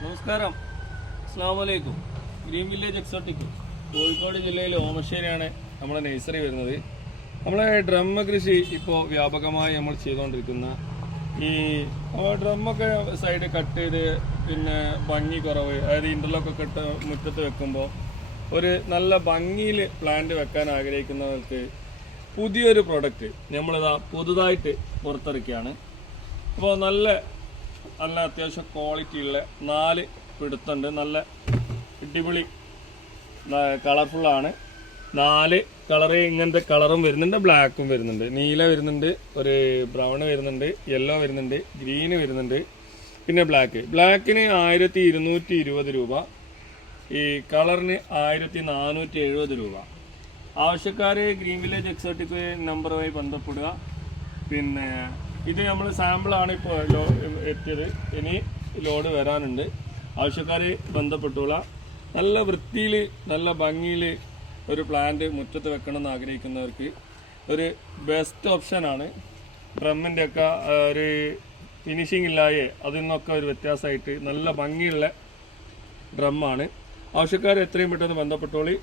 നമസ്കാരം. അസ്സാം വലൈക്കും ഗ്രീൻ വില്ലേജ് എക്സോട്ടിക്. കോഴിക്കോട് ജില്ലയിൽ ഓമശ്ശേരിയാണ് നമ്മളെ നഴ്സറി വരുന്നത്. നമ്മളെ ഡ്രമ്മ കൃഷി ഇപ്പോൾ വ്യാപകമായി നമ്മൾ ചെയ്തുകൊണ്ടിരിക്കുന്ന ഈ ഡ്രമ്മൊക്കെ സൈഡ് കട്ട് ചെയ്ത് പിന്നെ ഭംഗി കുറവ് അതായത് ഇന്റർലോക്ക് ഒക്കെ ഇട്ട് മുറ്റത്ത് വെക്കുമ്പോൾ ഒരു നല്ല ഭംഗിയിൽ പ്ലാന്റ് വെക്കാൻ ആഗ്രഹിക്കുന്നവർക്ക് പുതിയൊരു പ്രൊഡക്റ്റ് നമ്മളിതാ പുതുതായിട്ട് പുറത്തിറക്കിയാണ്. അപ്പോൾ നല്ല നല്ല അത്യാവശ്യം ക്വാളിറ്റി ഉള്ള നാല് പിടുത്തുണ്ട്. നല്ല അടിപൊളി കളർഫുള്ളാണ് നാല് കളറ് ഇങ്ങനത്തെ കളറും വരുന്നുണ്ട്. ബ്ലാക്കും വരുന്നുണ്ട്. നീല വരുന്നുണ്ട്. ഒരു ബ്രൗൺ വരുന്നുണ്ട്. യെല്ലോ വരുന്നുണ്ട്. ഗ്രീന് വരുന്നുണ്ട്. പിന്നെ ബ്ലാക്ക് ബ്ലാക്കിന് ആയിരത്തി ഇരുന്നൂറ്റി ഇരുപത് രൂപ. ഈ കളറിന് ആയിരത്തി നാനൂറ്റി എഴുപത് രൂപ. ആവശ്യക്കാർ ഗ്രീൻ വില്ലേജ് എക്സോട്ടിക് നമ്പറുമായി ബന്ധപ്പെടുക. പിന്നെ ഇത് നമ്മൾ സാമ്പിളാണ് ഇപ്പോൾ എത്തിയത്. ഇനി ലോഡ് വരാനുണ്ട്. ആവശ്യക്കാർ ബന്ധപ്പെട്ടോളാം. നല്ല വൃത്തിയിൽ നല്ല ഭംഗിയിൽ ഒരു പ്ലാന്റ് മുറ്റത്ത് വെക്കണം എന്ന് ആഗ്രഹിക്കുന്നവർക്ക് ഒരു ബെസ്റ്റ് ഓപ്ഷനാണ് ഡ്രമ്മിന്റെ ഒക്കെ ഒരു ഫിനിഷിംഗ് ഇല്ലായേ അതിൽ നിന്നൊക്കെ ഒരു വ്യത്യാസമായിട്ട് നല്ല ഭംഗിയുള്ള ഡ്രമ്മാണ്. ആവശ്യക്കാർ എത്രയും പെട്ടെന്ന് ബന്ധപ്പെട്ടോളി.